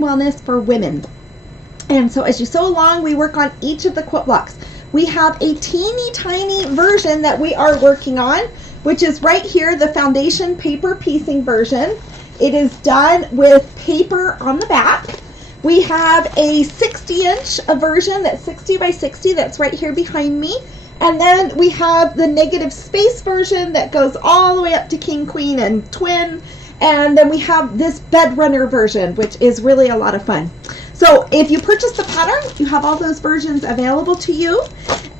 wellness for women. And so as you sew along, we work on each of the quilt blocks. We have a teeny tiny version that we are working on, which is right here, the foundation paper piecing version. It is done with paper on the back. We have a 60-inch version that's 60 by 60 that's right here behind me. And then we have the negative space version that goes all the way up to king, queen, and twin. And then we have this bed runner version, which is really a lot of fun. So if you purchase the pattern, you have all those versions available to you.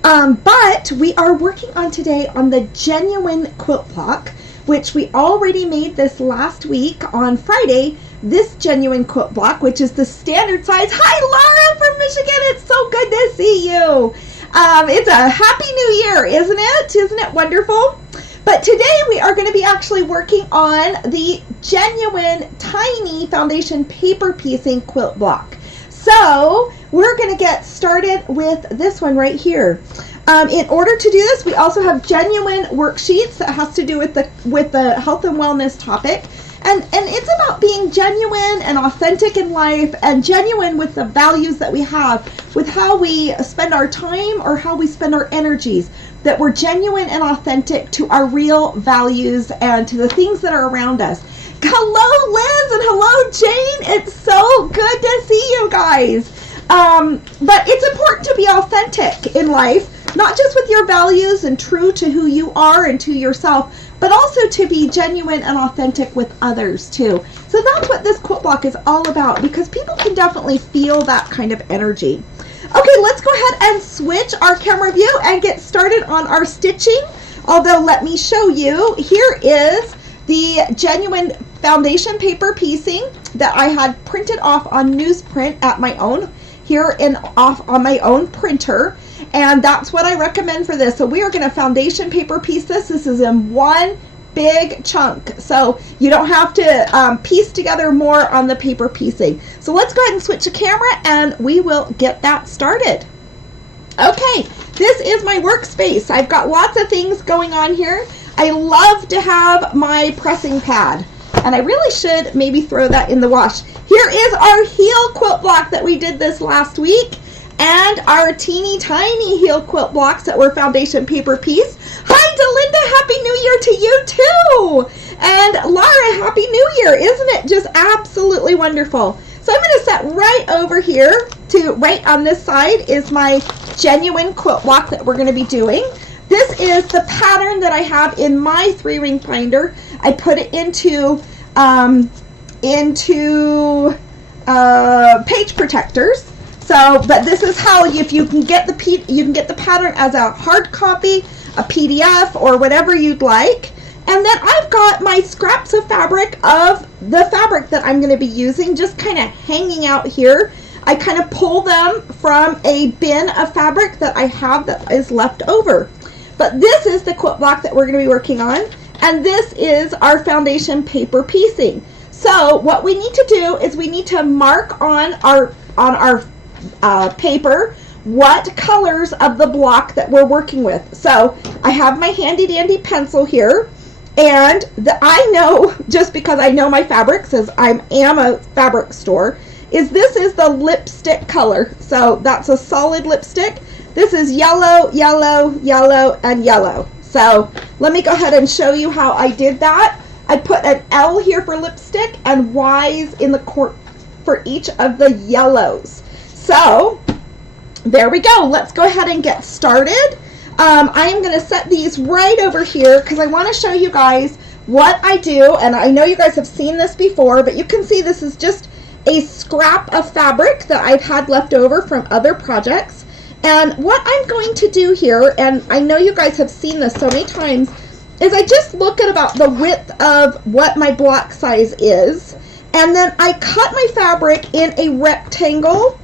But we are working on today on the genuine quilt block, which we already made this last week on Friday. This genuine quilt block, which is the standard size. Hi, Laura from Michigan. It's so good to see you. It's a happy new year, isn't it? Isn't it wonderful? But today we are going to be actually working on the genuine tiny foundation paper piecing quilt block. So we're going to get started with this one right here. In order to do this, we also have genuine worksheets that has to do with the health and wellness topic. And it's about being genuine and authentic in life, and genuine with the values that we have, with how we spend our time or how we spend our energies, that we're genuine and authentic to our real values and to the things that are around us. Hello, Liz, and hello, Jane. It's so good to see you guys. But it's important to be authentic in life, not just with your values and true to who you are and to yourself, but also to be genuine and authentic with others too. So that's what this quilt block is all about, because people can definitely feel that kind of energy. Okay, let's go ahead and switch our camera view and get started on our stitching. Although, let me show you, here is the genuine foundation paper piecing that I had printed off on newsprint at my own, here off on my own printer. And that's what I recommend for this. So we are going to foundation paper piece this. This is in one big chunk, so you don't have to piece together more on the paper piecing. So let's go ahead and switch the camera and we will get that started. Okay, this is my workspace. I've got lots of things going on here. I love to have my pressing pad, and I really should maybe throw that in the wash. Here is our heel quilt block that we did this last week, and our teeny tiny heel quilt blocks that were foundation paper piece. Hi, Delinda, Happy New Year to you too. And Laura, Happy New Year. Isn't it just absolutely wonderful? So I'm going to set right over here to right on this side is my genuine quilt block that we're going to be doing. This is the pattern that I have in my 3-ring binder. I put it into page protectors. So, but this is how you can get the pattern as a hard copy, a PDF, or whatever you'd like. And then I've got my scraps of fabric of the fabric that I'm going to be using, just kind of hanging out here. I kind of pull them from a bin of fabric that I have that is left over. But this is the quilt block that we're going to be working on, and this is our foundation paper piecing. So what we need to do is we need to mark on our paper what colors of the block that we're working with. So I have my handy dandy pencil here, and I know, just because I know my fabrics, as I am a fabric store, this is the lipstick color. So that's a solid lipstick. This is yellow, yellow, yellow, and yellow. So let me go ahead and show you how I did that. I put an L here for lipstick and Y's in the for each of the yellows. So there we go. Let's go ahead and get started. I am going to set these right over here because I want to show you guys what I do. And I know you guys have seen this before, but you can see this is just a scrap of fabric that I've had left over from other projects. And what I'm going to do here, and I know you guys have seen this so many times, is I just look at about the width of what my block size is, and then I cut my fabric in a rectangle,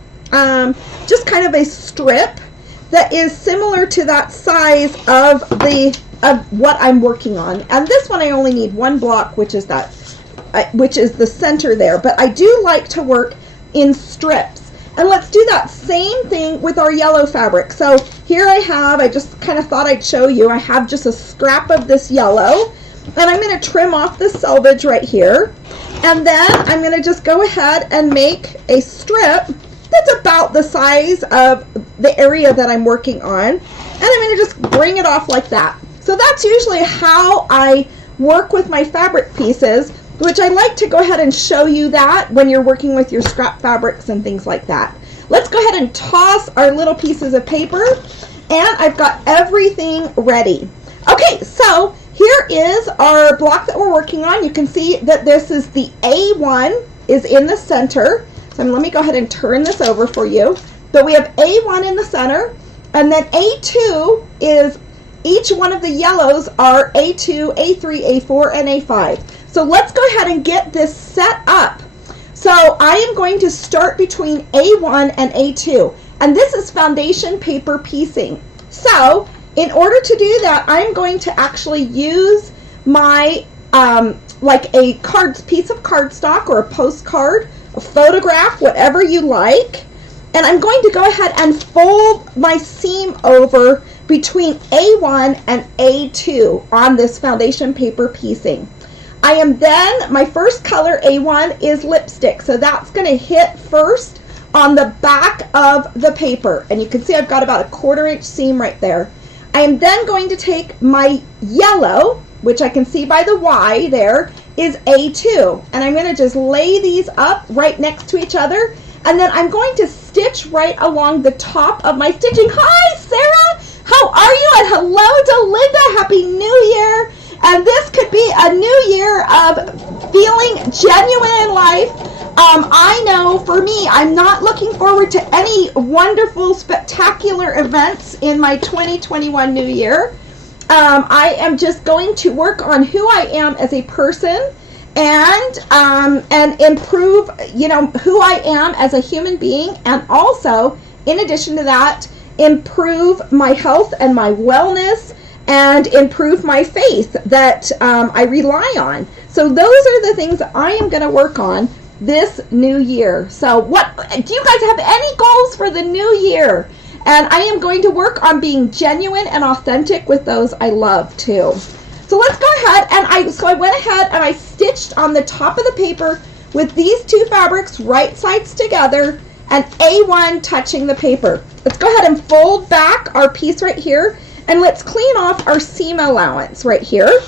just kind of a strip that is similar to that size of what I'm working on. And this one I only need one block, which is the center there, but I do like to work in strips. And let's do that same thing with our yellow fabric. So here I just kind of thought I'd show you, I have just a scrap of this yellow, and I'm going to trim off the selvage right here. And then I'm going to just go ahead and make a strip that's about the size of the area that I'm working on. And I'm going to just bring it off like that. So that's usually how I work with my fabric pieces, which I like to go ahead and show you that when you're working with your scrap fabrics and things like that. Let's go ahead and toss our little pieces of paper, and I've got everything ready. Okay, so here is our block that we're working on. You can see that this is the A1 is in the center. So let me go ahead and turn this over for you. But we have A1 in the center, and then A2 is, each one of the yellows are A2, A3, A4, and A5. So let's go ahead and get this set up. So I am going to start between A1 and A2, and this is foundation paper piecing. So in order to do that, I'm going to actually use my like a piece of cardstock or a postcard, a photograph, whatever you like, and I'm going to go ahead and fold my seam over between A1 and A2 on this foundation paper piecing. I am then, my first color A1 is lipstick, so that's going to hit first on the back of the paper, and you can see I've got about a 1/4 inch seam right there. I am then going to take my yellow, which I can see by the Y there, is A2, and I'm going to just lay these up right next to each other, and then I'm going to stitch right along the top of my stitching. Hi, Sarah! How are you? And hello to Linda. Happy New Year! And this could be a new year of feeling genuine in life. I know for me, I'm not looking forward to any wonderful, spectacular events in my 2021 new year. I am just going to work on who I am as a person and improve, you know, who I am as a human being, and also, in addition to that, improve my health and my wellness, and improve my faith that I rely on. So those are the things that I am going to work on this new year. So what do you guys have any goals for the new year? And I am going to work on being genuine and authentic with those I love too. So let's go ahead, and I went ahead and I stitched on the top of the paper with these two fabrics right sides together and A1 touching the paper. Let's go ahead and fold back our piece right here, and let's clean off our seam allowance right here.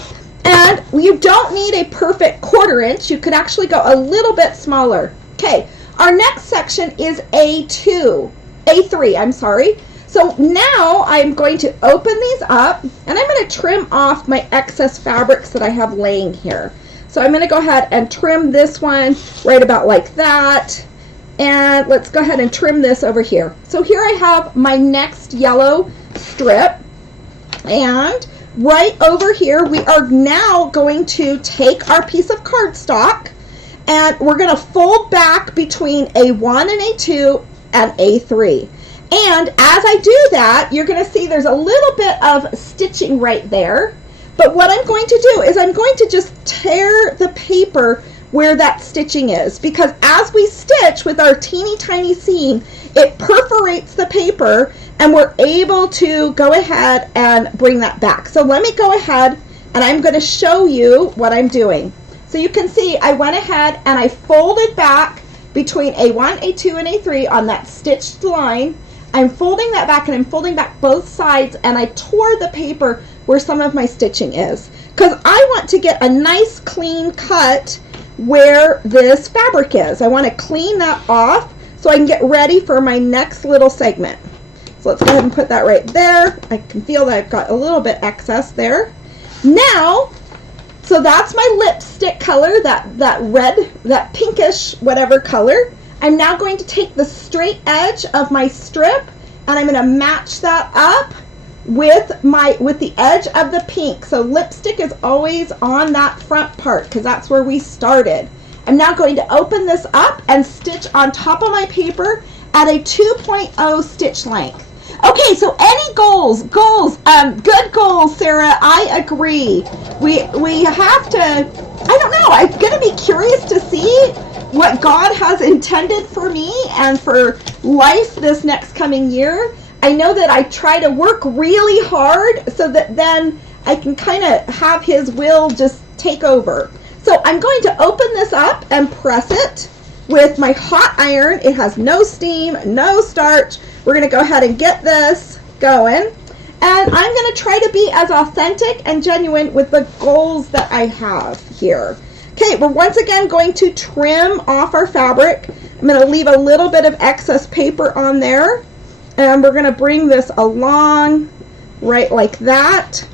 And you don't need a perfect 1/4 inch. You could actually go a little bit smaller. Okay, our next section is A3, I'm sorry. So now I'm going to open these up, and I'm going to trim off my excess fabrics that I have laying here. So I'm going to go ahead and trim this one right about like that. And let's go ahead and trim this over here. So here I have my next yellow strip. And right over here, we are now going to take our piece of cardstock, and we're going to fold back between A1 and A2 and A3. And as I do that, you're going to see there's a little bit of stitching right there. But what I'm going to do is I'm going to just tear the paper where that stitching is, because as we stitch with our teeny tiny seam, it perforates the paper, and we're able to go ahead and bring that back. So let me go ahead, and I'm going to show you what I'm doing. So you can see I went ahead and I folded back between A1, A2, and A3 on that stitched line. I'm folding that back, and I'm folding back both sides, and I tore the paper where some of my stitching is, because I want to get a nice clean cut where this fabric is. I want to clean that off so I can get ready for my next little segment. So let's go ahead and put that right there. I can feel that I've got a little bit excess there. Now, so that's my lipstick color, that red, that pinkish whatever color. I'm now going to take the straight edge of my strip, and I'm going to match that up with the edge of the pink. So lipstick is always on that front part because that's where we started. I'm now going to open this up and stitch on top of my paper at a 2.0 stitch length. Okay, so any goals, good goals, Sarah, I agree. We have to, I don't know, I'm going to be curious to see what God has intended for me and for life this next coming year. I know that I try to work really hard so that then I can kind of have His will just take over. So So I'm going to open this up and press it with my hot iron. It has no steam, no starch. We're going to go ahead and get this going. And I'm going to try to be as authentic and genuine with the goals that I have here. Okay, we're once again going to trim off our fabric. I'm going to leave a little bit of excess paper on there. And we're going to bring this along right like that.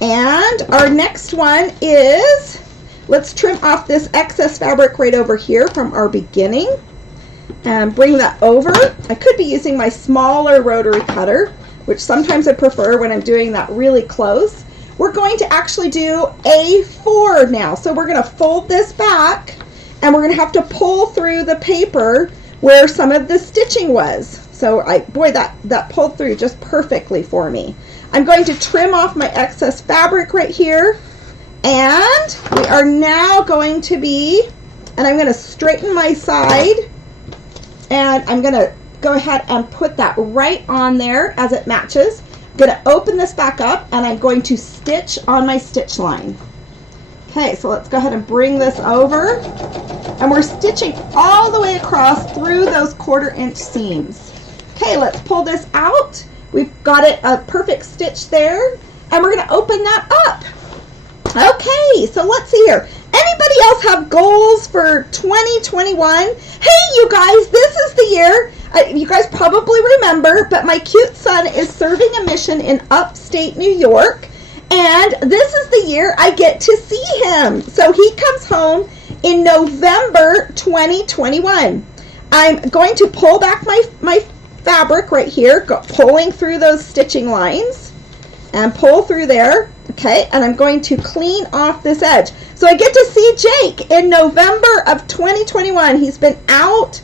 And our next one is, let's trim off this excess fabric right over here from our beginning. And bring that over. I could be using my smaller rotary cutter, which sometimes I prefer when I'm doing that really close. We're going to actually do A4 now. So we're going to fold this back and we're going to have to pull through the paper where some of the stitching was. So boy, that pulled through just perfectly for me. I'm going to trim off my excess fabric right here. And we are now going to be, and I'm going to straighten my side. And I'm going to go ahead and put that right on there as it matches. I'm going to open this back up and I'm going to stitch on my stitch line. Okay, so let's go ahead and bring this over. And we're stitching all the way across through those 1/4 inch seams. Okay, let's pull this out. We've got it a perfect stitch there. And we're going to open that up. Okay, so let's see here. Anybody else have goals for 2021? Hey, you guys, this is the year. You guys probably remember, but my cute son is serving a mission in upstate New York, and this is the year I get to see him. So he comes home in November 2021. I'm going to pull back my fabric right here, pulling through those stitching lines, and pull through there. Okay, and I'm going to clean off this edge. So I get to see Jake in November of 2021. He's been out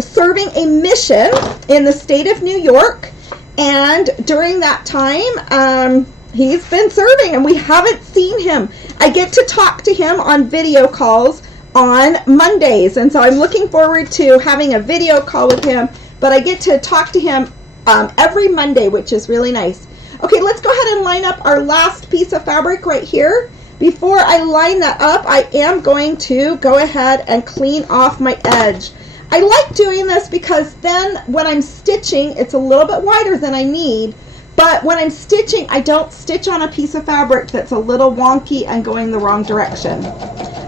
serving a mission in the state of New York, and during that time he's been serving and we haven't seen him. I get to talk to him on video calls on Mondays, and so I'm looking forward to having a video call with him, but I get to talk to him every Monday, which is really nice. Okay, let's go ahead and line up our last piece of fabric right here. Before I line that up, I am going to go ahead and clean off my edge. I like doing this because then when I'm stitching, it's a little bit wider than I need, but when I'm stitching, I don't stitch on a piece of fabric that's a little wonky and going the wrong direction.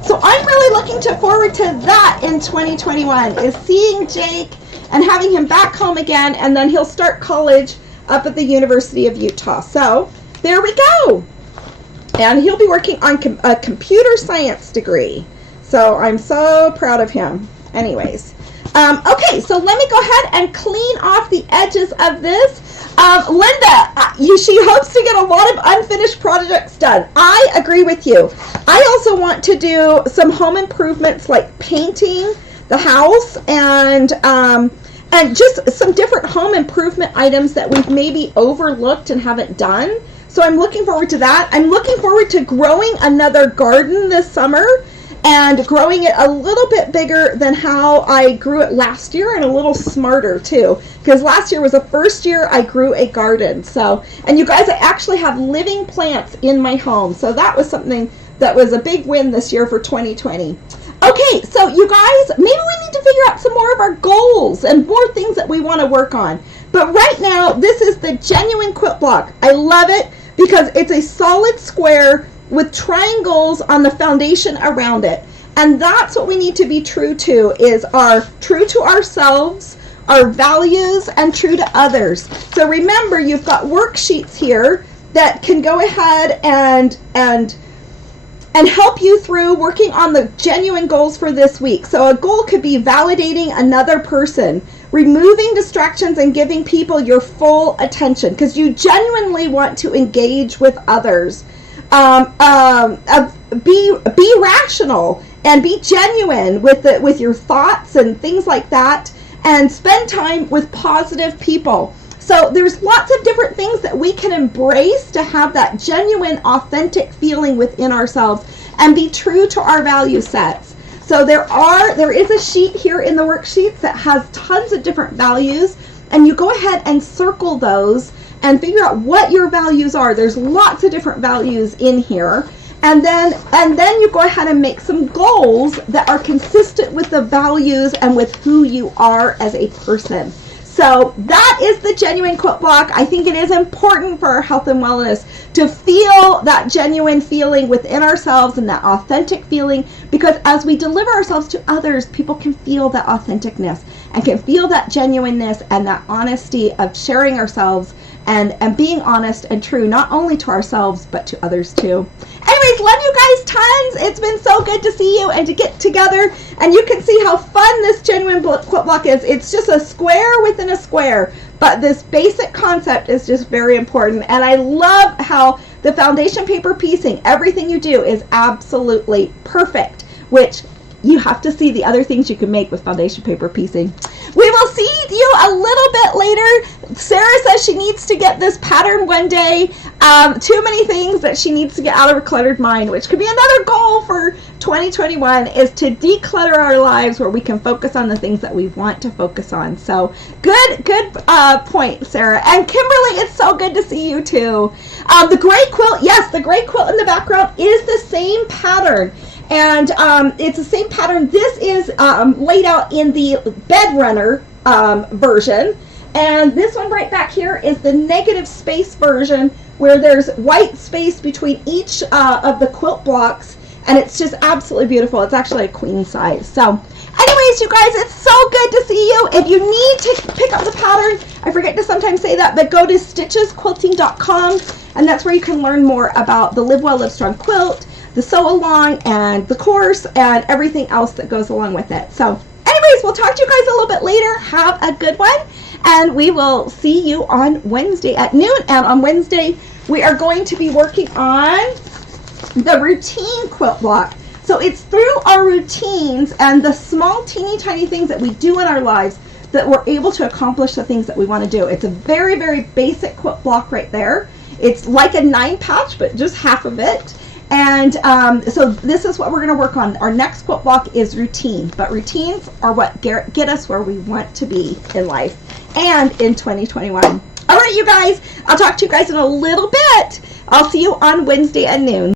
So I'm really looking forward to that in 2021, is seeing Jake and having him back home again, and then he'll start college up at the University of Utah. So there we go. And he'll be working on a computer science degree. So I'm so proud of him. Anyways. Okay, so let me go ahead and clean off the edges of this. Linda, she hopes to get a lot of unfinished projects done. I agree with you. I also want to do some home improvements like painting the house and just some different home improvement items that we've maybe overlooked and haven't done. So I'm looking forward to that. I'm looking forward to growing another garden this summer and growing it a little bit bigger than how I grew it last year, and a little smarter too, because last year was the first year I grew a garden. So, and you guys, I actually have living plants in my home. So that was something that was a big win this year for 2020. Okay, so you guys, maybe we need to figure out some more of our goals and more things that we want to work on. But right now, this is the Genuine Quilt Block. I love it because it's a solid square with triangles on the foundation around it. And that's what we need to be true to, is true to ourselves, our values, and true to others. So remember, you've got worksheets here that can go ahead and help you through working on the genuine goals for this week. So a goal could be validating another person, removing distractions, and giving people your full attention because you genuinely want to engage with others. Be rational and be genuine with your thoughts and things like that, and spend time with positive people. So there's lots of different things that we can embrace to have that genuine, authentic feeling within ourselves and be true to our value sets. So there is a sheet here in the worksheets that has tons of different values, and you go ahead and circle those and figure out what your values are. There's lots of different values in here. And then you go ahead and make some goals that are consistent with the values and with who you are as a person. So that is the genuine quilt block. I think it is important for our health and wellness to feel that genuine feeling within ourselves and that authentic feeling, because as we deliver ourselves to others, people can feel that authenticness and can feel that genuineness and that honesty of sharing ourselves and being honest and true, not only to ourselves, but to others too. Anyways, love you guys tons. It's been so good to see you and to get together. And you can see how fun this genuine quilt block is. It's just a square within a square. But this basic concept is just very important. And I love how the foundation paper piecing, everything you do is absolutely perfect, which you have to see the other things you can make with foundation paper piecing. We will see you a little bit later. Sarah says she needs to get this pattern one day. Too many things that she needs to get out of her cluttered mind, which could be another goal for 2021, is to declutter our lives where we can focus on the things that we want to focus on. So good point, Sarah. And Kimberly, it's so good to see you too. The gray quilt, yes, the gray quilt in the background is the same pattern. And it's the same pattern. This is laid out in the bed runner version. And this one right back here is the negative space version, where there's white space between each of the quilt blocks. And it's just absolutely beautiful. It's actually a queen size. So anyways, you guys, it's so good to see you. If you need to pick up the pattern, I forget to sometimes say that, but go to stitchesquilting.com. And that's where you can learn more about the Live Well, Live Strong quilt, the sew along, and the course, and everything else that goes along with it. So anyways, we'll talk to you guys a little bit later. Have a good one, and we will see you on Wednesday at noon. And on Wednesday, we are going to be working on the routine quilt block. So it's through our routines and the small teeny tiny things that we do in our lives that we're able to accomplish the things that we want to do. It's a very, very basic quilt block right there. It's like a 9-patch, but just half of it. And so this is what we're going to work on. Our next quilt block is routine, but routines are what get us where we want to be in life and in 2021. All right, you guys, I'll talk to you guys in a little bit. I'll see you on Wednesday at noon.